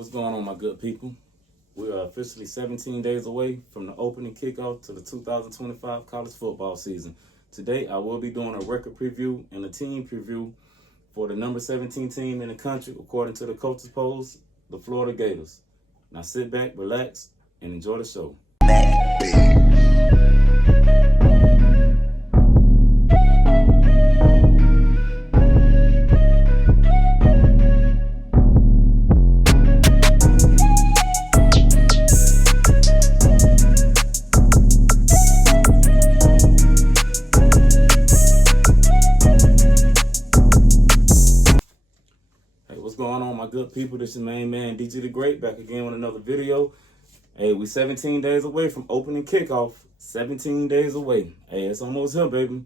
What's going on, my good people? We are officially 17 days away from the opening kickoff to the 2025 college football season. Today, I will be doing a record preview and a team preview for the number 17 team in the country, according to the coaches polls, the Florida Gators. Now sit back, relax, and enjoy the show. What's going on, my good people? This is your main man, DJ the Great, back again with another video. Hey, we 17 days away from opening kickoff. 17 days away. Hey, it's almost here, baby.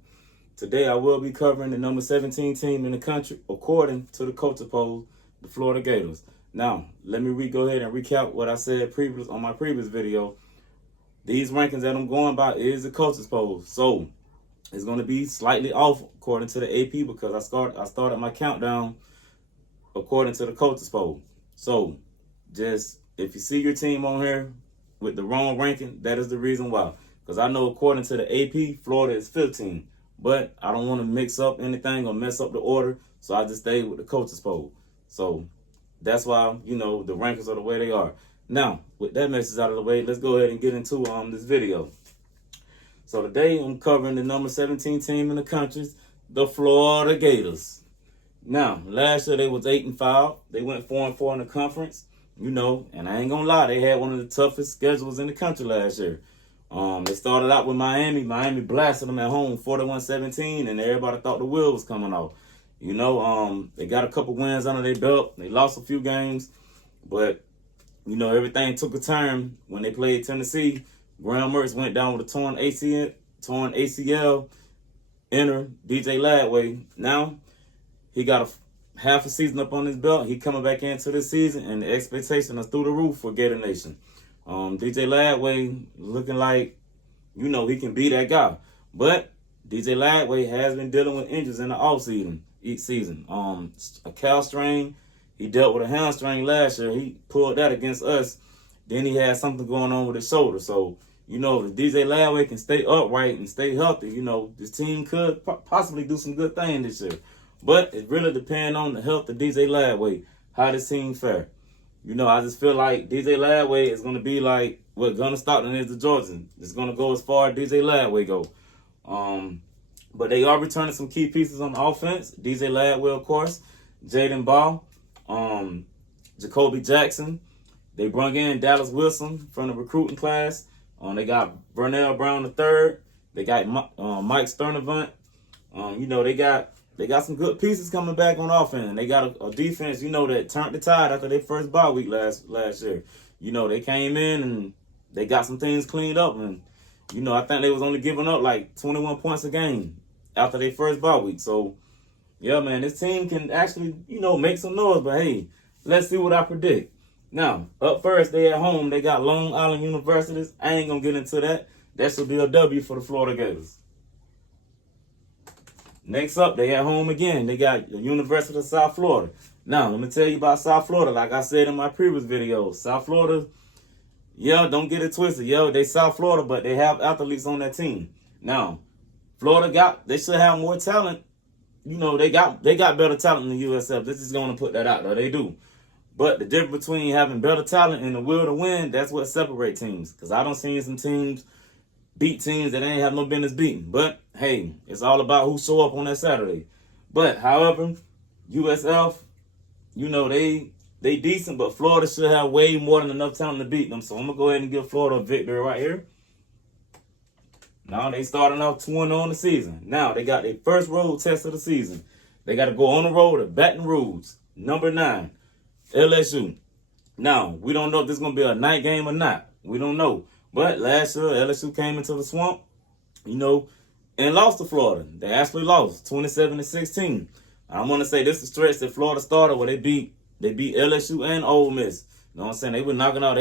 Today, I will be covering the number 17 team in the country, according to the coaches poll, the Florida Gators. Now, let me go ahead and recap what I said on my previous video. These rankings that I'm going by is the coaches poll. So, it's going to be slightly off according to the AP because I started my countdown according to the coaches poll. So, just if you see your team on here with the wrong ranking, that is the reason why. Because I know according to the AP, Florida is 15. But I don't want to mix up anything or mess up the order, so I just stayed with the coaches poll. So, that's why, the rankings are the way they are. Now, with that message out of the way, let's go ahead and get into this video. So, today I'm covering the number 17 team in the country, the Florida Gators. Now, last year they was 8-5. They went 4-4 in the conference, and I ain't gonna lie, they had one of the toughest schedules in the country last year. They started out with Miami. Miami blasted them at home 41-17, and everybody thought the wheel was coming off. They got a couple wins under their belt. They lost a few games, but everything took a turn when they played Tennessee. Graham Mertz went down with a torn ACL. Enter DJ Ladway. Now, he got half a season up on his belt. He coming back into this season, and the expectation is through the roof for Gator Nation. DJ Ladway looking like, he can be that guy. But DJ Ladway has been dealing with injuries in the offseason. A calf strain. He dealt with a hamstring last year. He pulled that against us. Then he had something going on with his shoulder. So, if DJ Ladway can stay upright and stay healthy, this team could possibly do some good things this year. But it really depends on the health of DJ Ladway, how this team fare. I just feel like DJ Ladway is going to be like what Gunnar Stockton is to Georgia. It's going to go as far as DJ Ladway go. But they are returning some key pieces on the offense. DJ Ladway, of course. Jaden Ball. Jacoby Jackson. They brought in Dallas Wilson from the recruiting class. They got Vernell Brown III. They got Mike Sternavant. They got some good pieces coming back on offense. They got a defense, that turned the tide after their first bye week last year. They came in and they got some things cleaned up. And, I think they was only giving up like 21 points a game after their first bye week. So, yeah, man, this team can actually, make some noise. But, hey, let's see what I predict. Now, up first, they at home. They got Long Island University. I ain't going to get into that. That should be a W for the Florida Gators. Next up, they at home again. They got the University of South Florida. Now, let me tell you about South Florida. Like I said in my previous videos, South Florida, don't get it twisted. They South Florida, but they have athletes on that team. Now, Florida they should have more talent. They got better talent in the USF. This is going to put that out there. They do. But the difference between having better talent and the will to win, that's what separates teams. Because I don't see some teams beat teams that ain't have no business beating. But, hey, it's all about who show up on that Saturday. But, however, USF, they decent, but Florida should have way more than enough talent to beat them. So I'm going to go ahead and give Florida a victory right here. Now, they starting off 2-0 on the season. Now, they got their first road test of the season. They got to go on the road at Baton Rouge, number 9, LSU. Now, we don't know if this is going to be a night game or not. We don't know. But last year, LSU came into the swamp, and lost to Florida. They actually lost 27-16. I want to say this is a stretch that Florida started where they beat LSU and Ole Miss. You know what I'm saying? They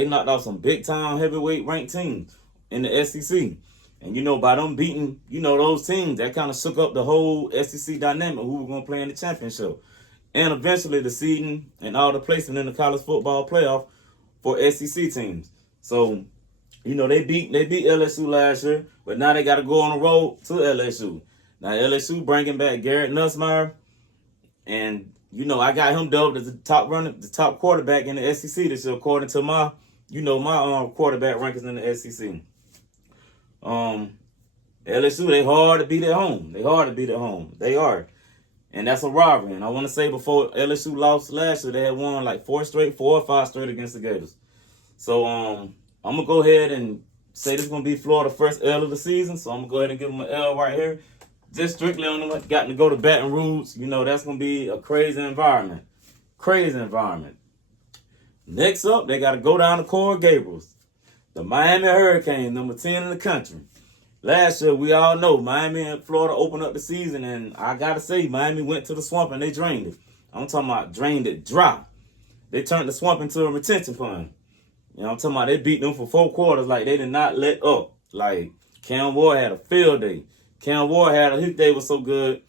knocked out some big-time heavyweight ranked teams in the SEC. And, by them beating, those teams, that kind of shook up the whole SEC dynamic, who were going to play in the championship. and eventually the seeding and all the placement in the college football playoff for SEC teams. So, you know, they beat LSU last year, but now they got to go on the road to LSU. Now LSU bringing back Garrett Nussmeier, and you know I got him dubbed as the top quarterback in the SEC this year, according to my quarterback rankings in the SEC. LSU, they hard to beat at home. They are. And that's a rivalry. And I want to say before LSU lost last year, they had won like 4 or 5 straight against the Gators. So I'm going to go ahead and say this is going to be Florida's first L of the season. So I'm going to go ahead and give them an L right here. Just strictly on them. Got to go to Baton Rouge. You know, that's going to be a crazy environment. Next up, they got to go down to Coral Gables. The Miami Hurricanes, number 10 in the country. Last year, we all know Miami and Florida opened up the season, and I got to say, Miami went to the swamp and they drained it. I'm talking about drained it dry. They turned the swamp into a retention pond. You know, I'm talking about they beat them for 4 quarters like they did not let up. Like, Cam Ward had a field day. His day was so good.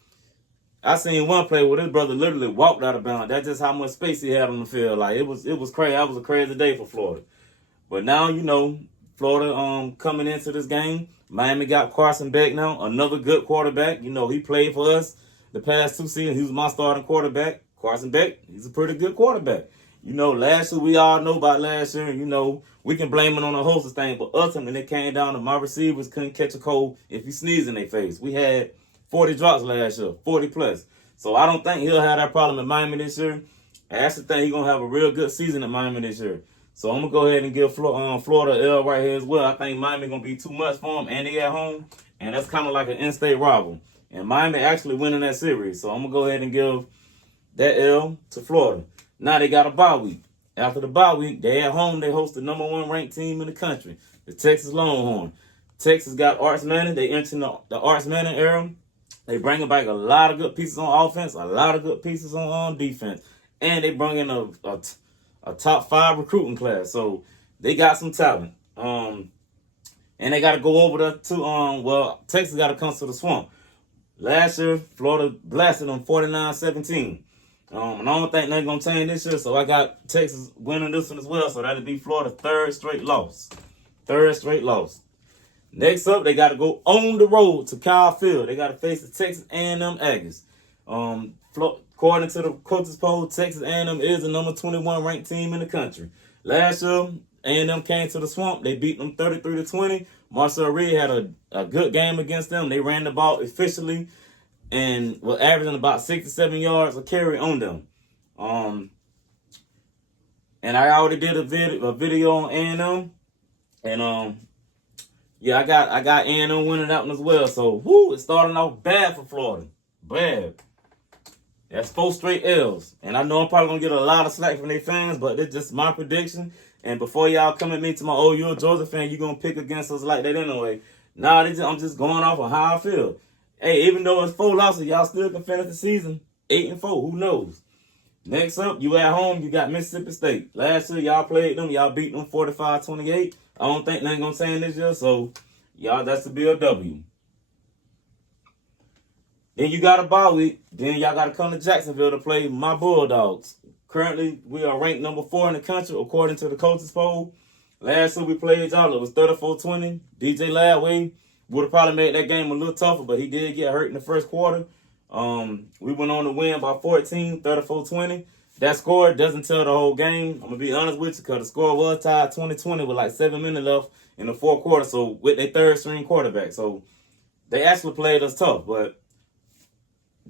I seen one play where his brother literally walked out of bounds. That's just how much space he had on the field. Like, it was crazy. That was a crazy day for Florida. But now, you know, Florida coming into this game. Miami got Carson Beck now, another good quarterback. You know, he played for us the past 2 seasons. He was my starting quarterback. Carson Beck, he's a pretty good quarterback. You know, last year, we all know about last year. You know, we can blame it on a host of things, but ultimately, it came down to my receivers couldn't catch a cold if you sneeze in their face. We had 40 drops last year, 40 plus. So I don't think he'll have that problem in Miami this year. I actually think he's going to have a real good season in Miami this year. So I'm going to go ahead and give Florida L right here as well. I think Miami going to be too much for them, and they at home. And that's kind of like an in-state rival. And Miami actually winning that series. So I'm going to go ahead and give that L to Florida. Now they got a bye week. After the bye week, they at home. They host the number 1 ranked team in the country, the Texas Longhorns. Texas got Arch Manning. They entering the Arch Manning era. They bringing back a lot of good pieces on offense, a lot of good pieces on defense. And they bring in a top 5 recruiting class. So they got some talent. And they got to go over there to, Texas got to come to the swamp. Last year, Florida blasted them 49-17. And I don't think they're going to change this year. So I got Texas winning this one as well. So that'll be Florida's 3rd straight loss. Next up, they got to go on the road to Kyle Field. They got to face the Texas A&M Aggies. According to the coaches poll, Texas A&M is the number 21 ranked team in the country. Last year, A&M came to the swamp. They beat them 33-20. Marcel Reed had a good game against them. They ran the ball efficiently and were averaging about 67 yards a carry on them. And I already did a video on A&M. And yeah, I got A&M winning that one as well. So, it's starting off bad for Florida. Bad. That's 4 straight L's. And I know I'm probably going to get a lot of slack from their fans, but it's just my prediction. And before y'all come at me to my, you're a Georgia fan, you're going to pick against us like that anyway. Nah, I'm just going off of how I feel. Hey, even though it's 4 losses, y'all still can finish the season 8-4. Who knows? Next up, you at home, you got Mississippi State. Last year, y'all played them. Y'all beat them 45-28. I don't think nothing going to change this year, so y'all, that's to be a W. Then you got a bye week. Then y'all got to come to Jacksonville to play my Bulldogs. Currently, we are ranked number 4 in the country according to the coaches poll. Last year we played y'all, it was 34-20. DJ Ladway would have probably made that game a little tougher, but he did get hurt in the first quarter. We went on to win by 14, 34-20. That score doesn't tell the whole game. I'm going to be honest with you because the score was tied 20-20 with like 7 minutes left in the fourth quarter, so with their 3rd-string quarterback. So they actually played us tough, but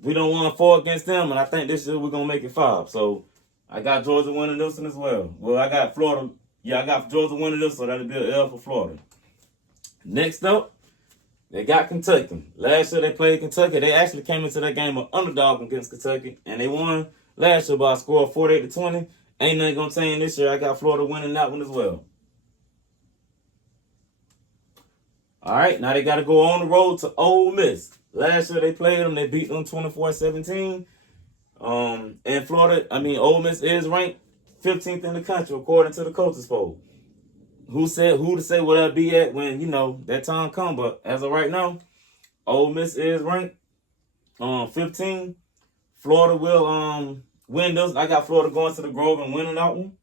we don't want 4 against them, and I think this year we're going to make it 5. So I got Georgia winning this one as well. Well, I got Florida. Yeah, I got Georgia winning this, so that'll be an L for Florida. Next up, they got Kentucky. Last year they played Kentucky. They actually came into that game an underdog against Kentucky, and they won last year by a score of 48-20. Ain't nothing going to change this year. I got Florida winning that one as well. All right, now they got to go on the road to Ole Miss. Last year they played them. They beat them 24-17. And Ole Miss is ranked 15th in the country according to the coaches poll. Who to say where they'll be at when, that time come. But as of right now, Ole Miss is ranked 15. Florida will win this. I got Florida going to the Grove and winning that one.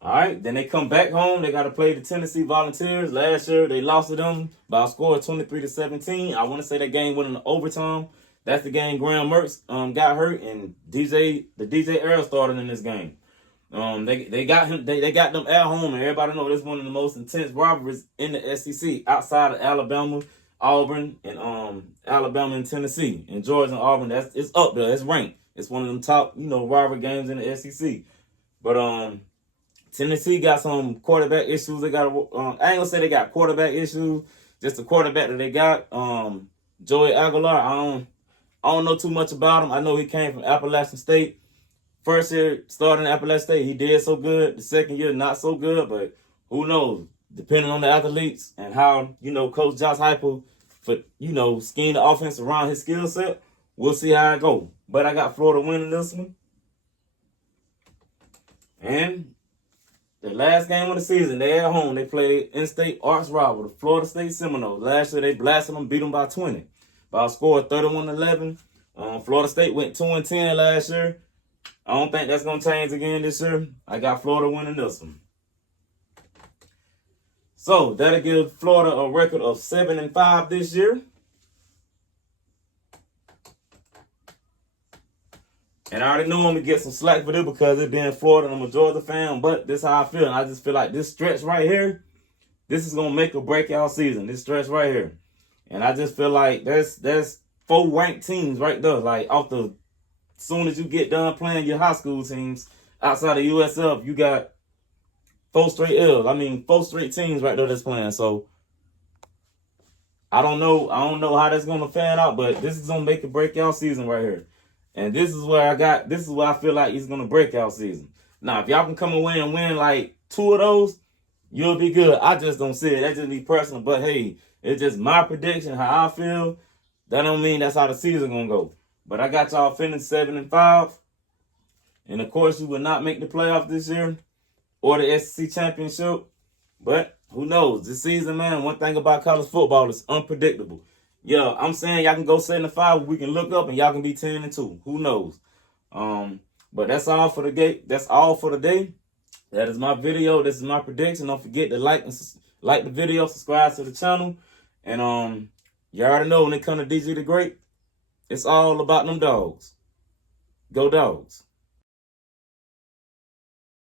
All right, then they come back home. They got to play the Tennessee Volunteers. Last year, they lost to them by a score of 23-17. I want to say that game went in overtime. That's the game Graham Mertz got hurt, and the DJ Earl started in this game. They got him. They got them at home, and everybody know this is one of the most intense rivalries in the SEC outside of Alabama, Auburn, and Alabama and Tennessee, and Georgia and Auburn. It's up there. It's ranked. It's one of them top rivalry games in the SEC. But Tennessee got some quarterback issues. They got I ain't gonna say they got quarterback issues. Just the quarterback that they got, Joey Aguilar. I don't know too much about him. I know he came from Appalachian State. First year starting at Appalachian State, he did so good. The second year, not so good. But who knows? Depending on the athletes and how Coach Josh Heupel scheme the offense around his skill set, we'll see how it go. But I got Florida winning this one. And the last game of the season, they at home. They played in-state arch rival, the Florida State Seminoles. Last year, they blasted them, beat them by 20. By a score of 31-11. Florida State went 2-10 last year. I don't think that's going to change again this year. I got Florida winning this one. So, that'll give Florida a record of 7-5 this year. And I already know I'm going to get some slack for this because it being Florida and I'm a Georgia fan, but this is how I feel. And I just feel like this stretch right here, this is going to make or break our season, this stretch right here. And I just feel like there's 4 ranked teams right there. Like, as soon as you get done playing your high school teams outside of USF, you got 4 straight L's. 4 straight teams right there that's playing. So, I don't know how that's going to fan out, but this is going to make or break our season right here. And this is where I feel like it's going to break our season. Now, if y'all can come away and win like 2 of those, you'll be good. I just don't see it. That's just me personal. But, hey, it's just my prediction, how I feel. That don't mean that's how the season going to go. But I got y'all finishing 7-5. And, of course, you will not make the playoff this year or the SEC championship. But who knows? This season, man, one thing about college football is unpredictable. Yeah, I'm saying y'all can go 7-5. We can look up and y'all can be 10-2. Who knows? But that's all for the day. That's all for the day. That is my video. This is my prediction. Don't forget to like the video, subscribe to the channel. And you already know when it comes to DJ the Great, it's all about them dogs. Go Dogs.